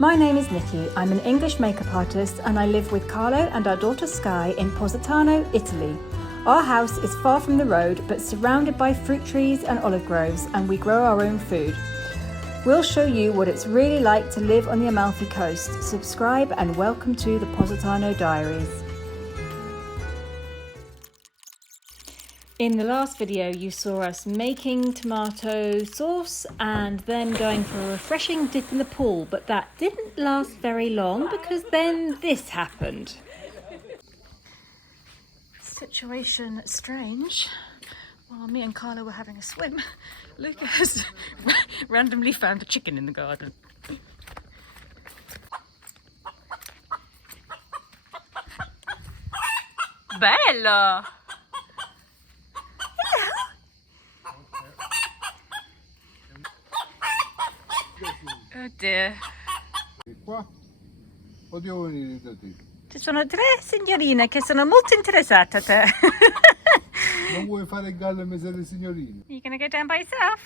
My name is Nicki. I'm an English makeup artist and I live with Carlo and our daughter Sky in Positano, Italy. Our house is far from the road but surrounded by fruit trees and olive groves, and we grow our own food. We'll show you what it's really like to live on the Amalfi coast. Subscribe and welcome to the Positano Diaries. In the last video you saw us making tomato sauce and then going for a refreshing dip in the pool, but that didn't last very long because then this happened. Situation strange. While me and Carla were having a swim, Luca has randomly found a chicken in the garden. Bello! Oh dear. Qua o devo venire da te? Ci sono tre signorine che sono molto interessate a te. Non vuoi fare il gallo in mezzo alle signorine? You gonna go down by yourself?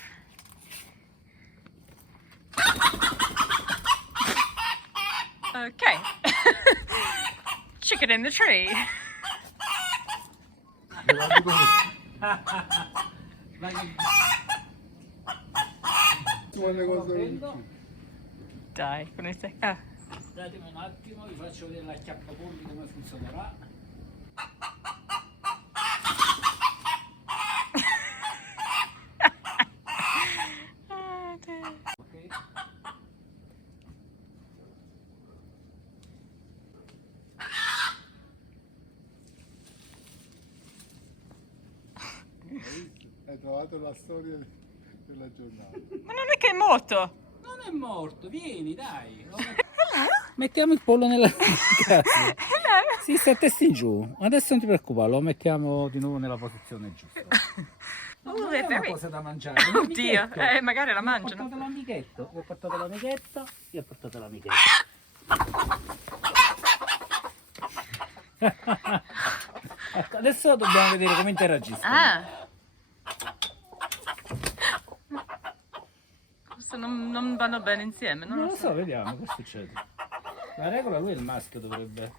Okay. Chicken in the tree. Dai, con il secco. Datemi un attimo, vi faccio vedere la chiappapolli come funzionerà. Ok. Hai trovato la storia della giornata. Ma non è che è morto. Non è morto, vieni dai. Mettiamo il pollo nella casa. Sì, sta a testa in giù. Adesso non ti preoccupare, lo mettiamo di nuovo nella posizione giusta. Non è una cosa da mangiare. Oddio, magari la mangiano. Ho portato l'amichetto, io ho portato l'amichetto, io ho portato l'amichetto. Ecco, adesso dobbiamo vedere come interagiscono. Ah. Forse non vanno bene insieme, Non lo so, vediamo che succede. La regola lui è il maschio, dovrebbe.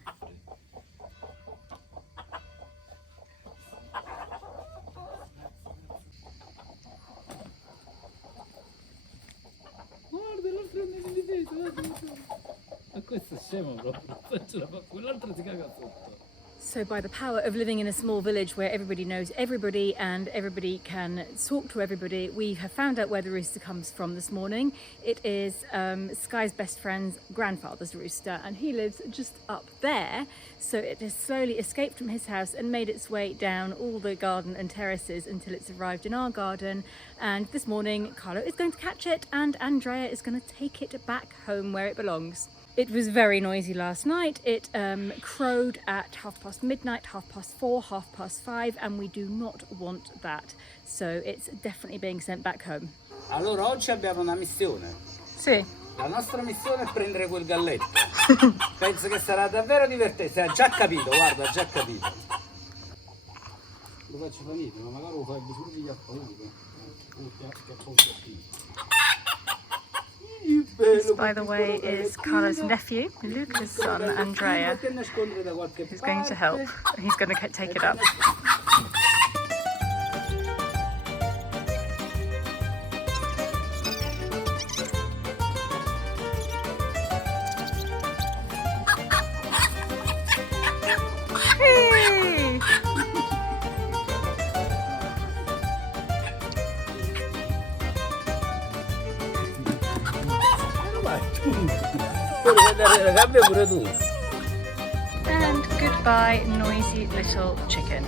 Guarda, l'altro è in difesa, ma questo è scemo proprio, quell'altro si caga sotto. So by the power of living in a small village where everybody knows everybody and everybody can talk to everybody, we have found out where the rooster comes from this morning. It is Sky's best friend's grandfather's rooster, and he lives just up there. So it has slowly escaped from his house and made its way down all the garden and terraces until it's arrived in our garden. And this morning Carlo is going to catch it and Andrea is going to take it back home where it belongs. It was very noisy last night. It crowed at midnight, 4:30, 5:30, and we do not want that. So it's definitely being sent back home. Allora oggi abbiamo una missione. Sì. La nostra missione è prendere quel galletto. Penso che sarà davvero divertente. Ha già capito, guarda, ha già capito. Lo faccio finire, ma magari lo fai pure di chiappolli. This, by the way, is Carlo's nephew, Luca's son, Andrea, who's going to help. He's going to take it up. And goodbye, noisy little chicken.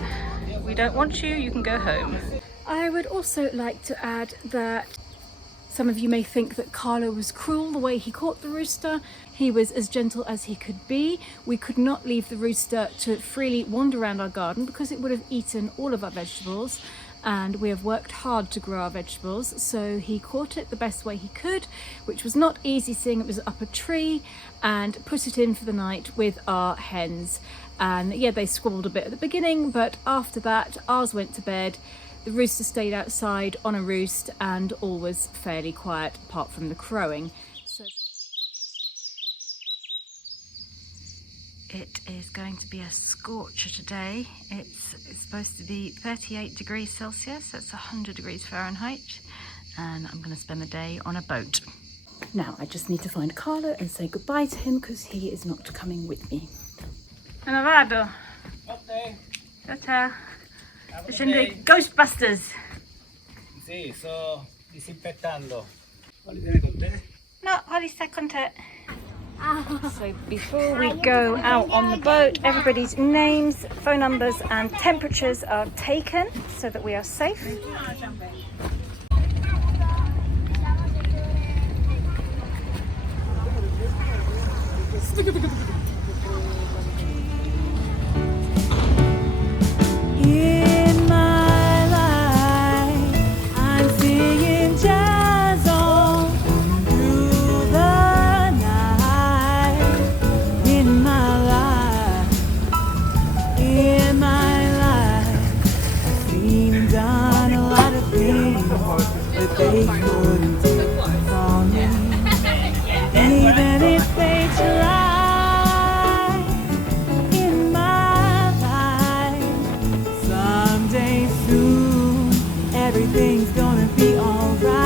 We don't want you, you can go home. I would also like to add that some of you may think that Carlo was cruel the way he caught the rooster. He was as gentle as he could be. We could not leave the rooster to freely wander around our garden because it would have eaten all of our vegetables. And we have worked hard to grow our vegetables, so he caught it the best way he could, which was not easy seeing it was up a tree, and put it in for the night with our hens. And yeah, they squabbled a bit at the beginning, but after that ours went to bed, the rooster stayed outside on a roost, and all was fairly quiet apart from the crowing. So It is going to be a scorcher today. It's supposed to be 38 degrees Celsius, that's 100 degrees Fahrenheit, and I'm going to spend the day on a boat. Now I just need to find Carlo and say goodbye to him because he is not coming with me. Me ne vado. Ok. Ciao. Facendo i Ghostbusters. Sì, sto disinfettando. Quali viene con te? No, Holly second it. So before we go out on the boat, everybody's names, phone numbers and temperatures are taken so that we are safe. In my life, I'm singing jazz all through the night. In my life, I've seen and done a lot of things that they couldn't take from me, even if they tried. In my life, someday soon, everything's gonna be alright.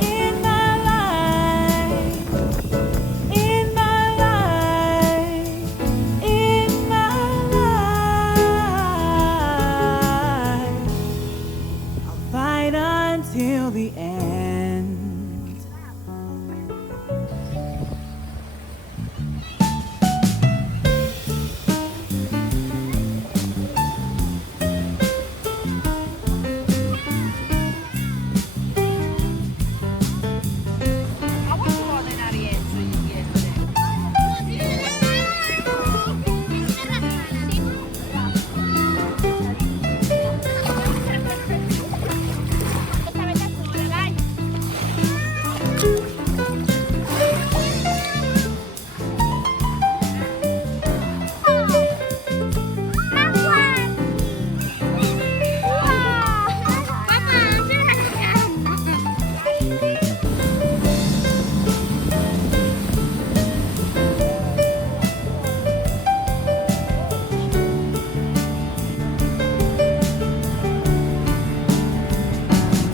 In my life, in my life, in my life, I'll fight until the end.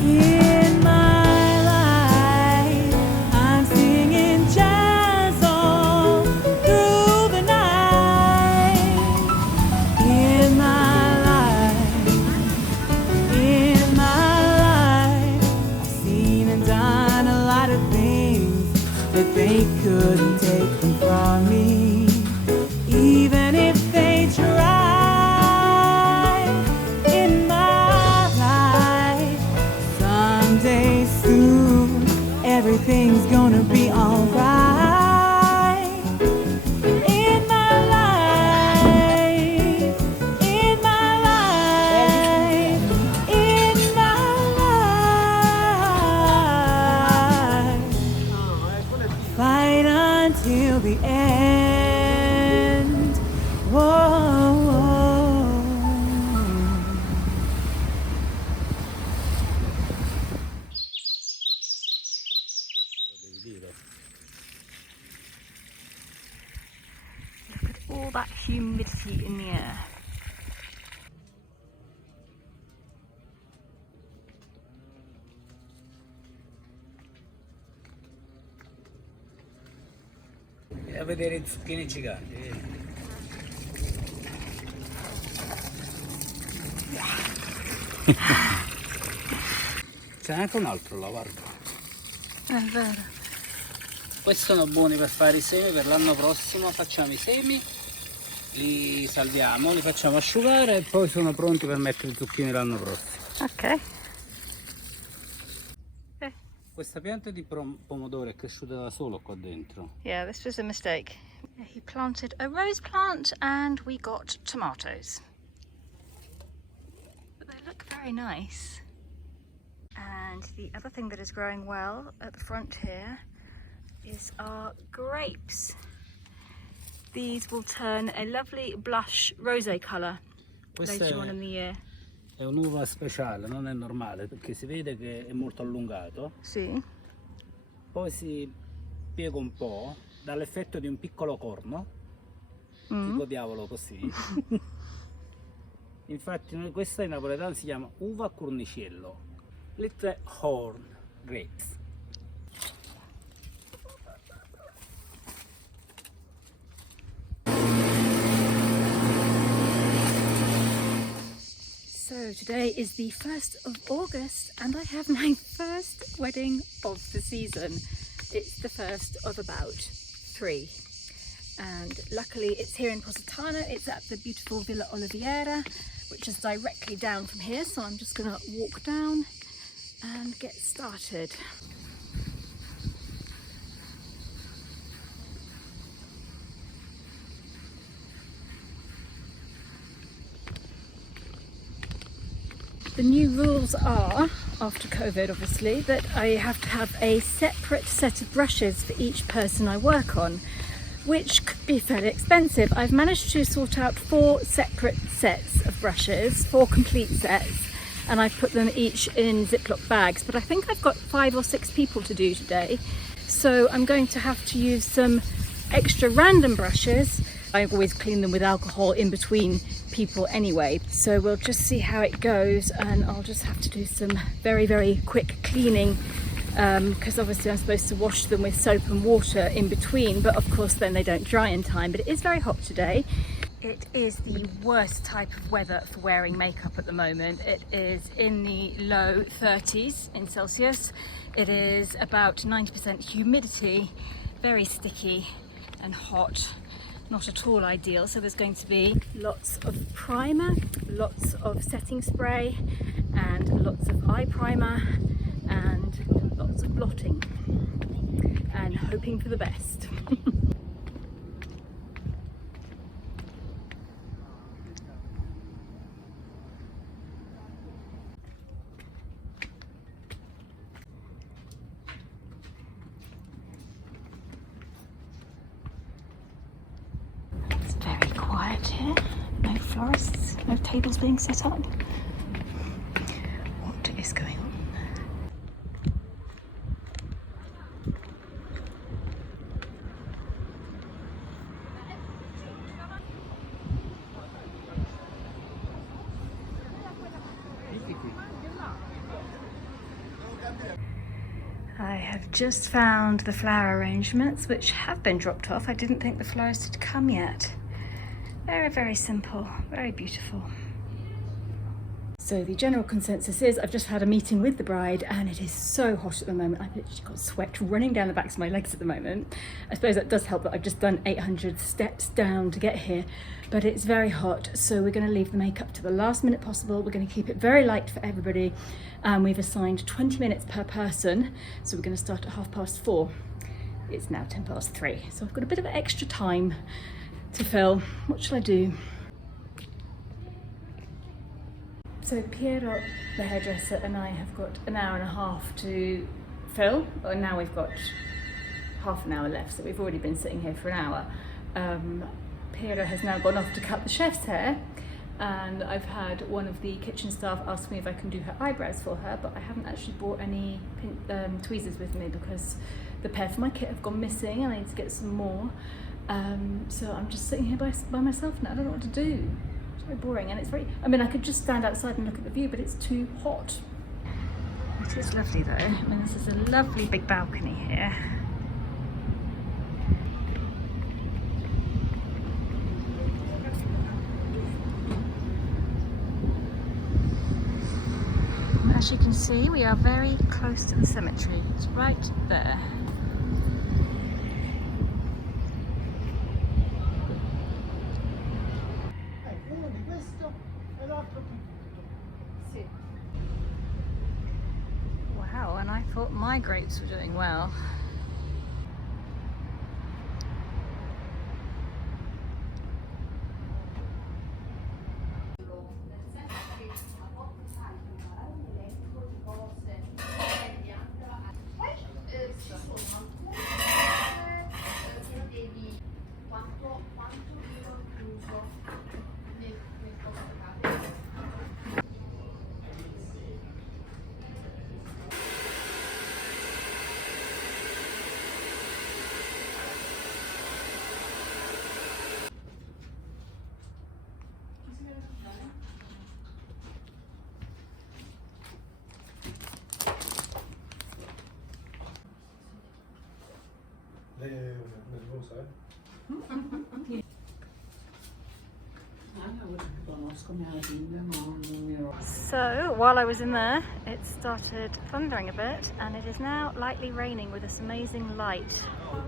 In my life, I'm singing jazz all through the night. In my life, I've seen and done a lot of things that they couldn't take from me, even if they tried. In my life, someday soon, everything's gonna be alright. In my life, in my life, in my life, fight until the end. Whoa. Look at all that humidity in the air. E a vedere i zucchini giganti. C'è anche un altro là, guarda. È vero. Questi sono buoni per fare i semi per l'anno prossimo. Facciamo i semi, li salviamo, li facciamo asciugare e poi sono pronti per mettere i zucchini l'anno prossimo. Ok. Questa pianta di pomodoro è cresciuta da solo qua dentro. Yeah, this was a mistake. He planted a rose plant and we got tomatoes. But they look very nice. And the other thing that is growing well at the front here is our grapes. These will turn a lovely blush rosé colour later on in the year. È un'uva speciale, non è normale perché si vede che è molto allungato. Sì. Poi si piega un po', dall'effetto di un piccolo corno, tipo diavolo così. Infatti questa in napoletano si chiama uva a cornicello, little horn grapes. So today is the 1st of August and I have my first wedding of the season. It's the first of about 3. And luckily it's here in Positano. It's at the beautiful Villa Oliviera, which is directly down from here. So I'm just gonna walk down and get started. The new rules are, after COVID obviously, that I have to have a separate set of brushes for each person I work on, which could be fairly expensive. I've managed to sort out 4 separate sets of brushes, 4 complete sets, and I've put them each in Ziploc bags, but I think I've got 5 or 6 people to do today, so I'm going to have to use some extra random brushes. I always clean them with alcohol in between people anyway, so we'll just see how it goes, and I'll just have to do some very quick cleaning because obviously I'm supposed to wash them with soap and water in between, but of course then they don't dry in time. But it is very hot today. It is the worst type of weather for wearing makeup at the moment. It is in the low 30s in Celsius. It is about 90% humidity, very sticky and hot. Not at all ideal. So there's going to be lots of primer, lots of setting spray, and lots of eye primer, and lots of blotting, and hoping for the best. Quiet here, no florists, no tables being set up. What is going on? I have just found the flower arrangements which have been dropped off. I didn't think the flowers had come yet. Very simple, very beautiful. So the general consensus is I've just had a meeting with the bride and it is so hot at the moment. I've literally got sweat running down the backs of my legs at the moment. I suppose that does help that I've just done 800 steps down to get here, but it's very hot. So we're going to leave the makeup to the last minute possible. We're going to keep it very light for everybody. We've assigned 20 minutes per person. So we're going to start at 4:30. It's now 3:10. So I've got a bit of extra time to fill. What shall I do? So Piero, the hairdresser, and I have got an hour and a half to fill, and now we've got half an hour left, so we've already been sitting here for an hour. Piero has now gone off to cut the chef's hair, and I've had one of the kitchen staff ask me if I can do her eyebrows for her, but I haven't actually brought any tweezers with me because the pair for my kit have gone missing and I need to get some more. So I'm just sitting here by myself now. I don't know what to do. It's very boring, and it's very, I mean, I could just stand outside and look at the view, but it's too hot. It is lovely though. I mean, this is a lovely big balcony here. As you can see, we are very close to the cemetery. It's right there. Wow, and I thought my grapes were doing well. So while I was in there, it started thundering a bit, and it is now lightly raining with this amazing light.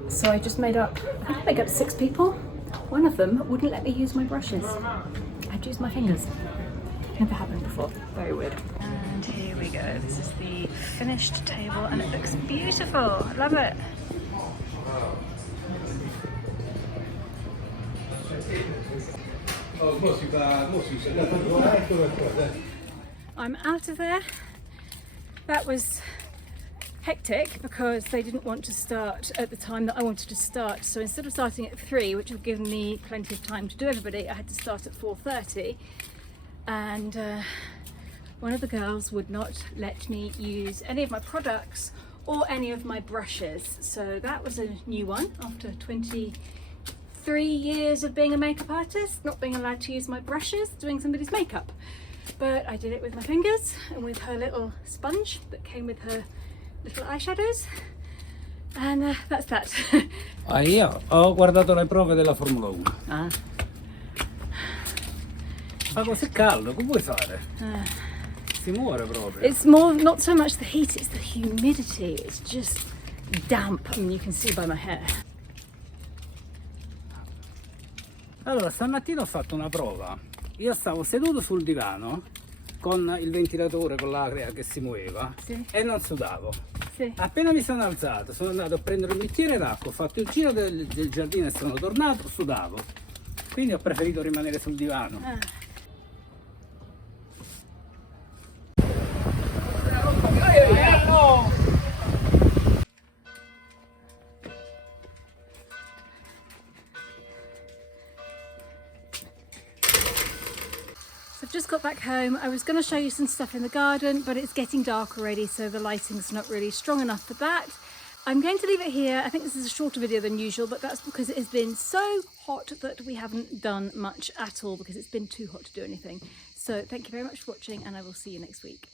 So I just made up, I think I made up 6 people. One of them wouldn't let me use my brushes. I had to use my fingers. Never happened before. Very weird. And here we go. This is the finished table, and it looks beautiful. I love it. I'm out of there. That was hectic because they didn't want to start at the time that I wanted to start. So instead of starting at 3, which would give me plenty of time to do everybody, I had to start at 4:30. And one of the girls would not let me use any of my products or any of my brushes. So that was a new one after 23 years of being a makeup artist, not being allowed to use my brushes doing somebody's makeup. But I did it with my fingers and with her little sponge that came with her little eyeshadows, and that's that. Io ho guardato le prove della Formula 1. Ah. Ma cos'è caldo, come vuoi fare? Si muore proprio. It's more, not so much the heat, it's the humidity. It's just damp. I mean, you can see by my hair. Allora, stamattina ho fatto una prova. Io stavo seduto sul divano con il ventilatore, con l'aria che si muoveva, Sì. e non sudavo. Sì. Appena mi sono alzato, sono andato a prendere un bicchiere d'acqua, ho fatto il giro del giardino e sono tornato, sudavo. Quindi ho preferito rimanere sul divano. So I've just got back home. I was going to show you some stuff in the garden, but it's getting dark already, so the lighting's not really strong enough for that. I'm going to leave it here. I think this is a shorter video than usual, but that's because it has been so hot that we haven't done much at all because it's been too hot to do anything. So thank you very much for watching, and I will see you next week.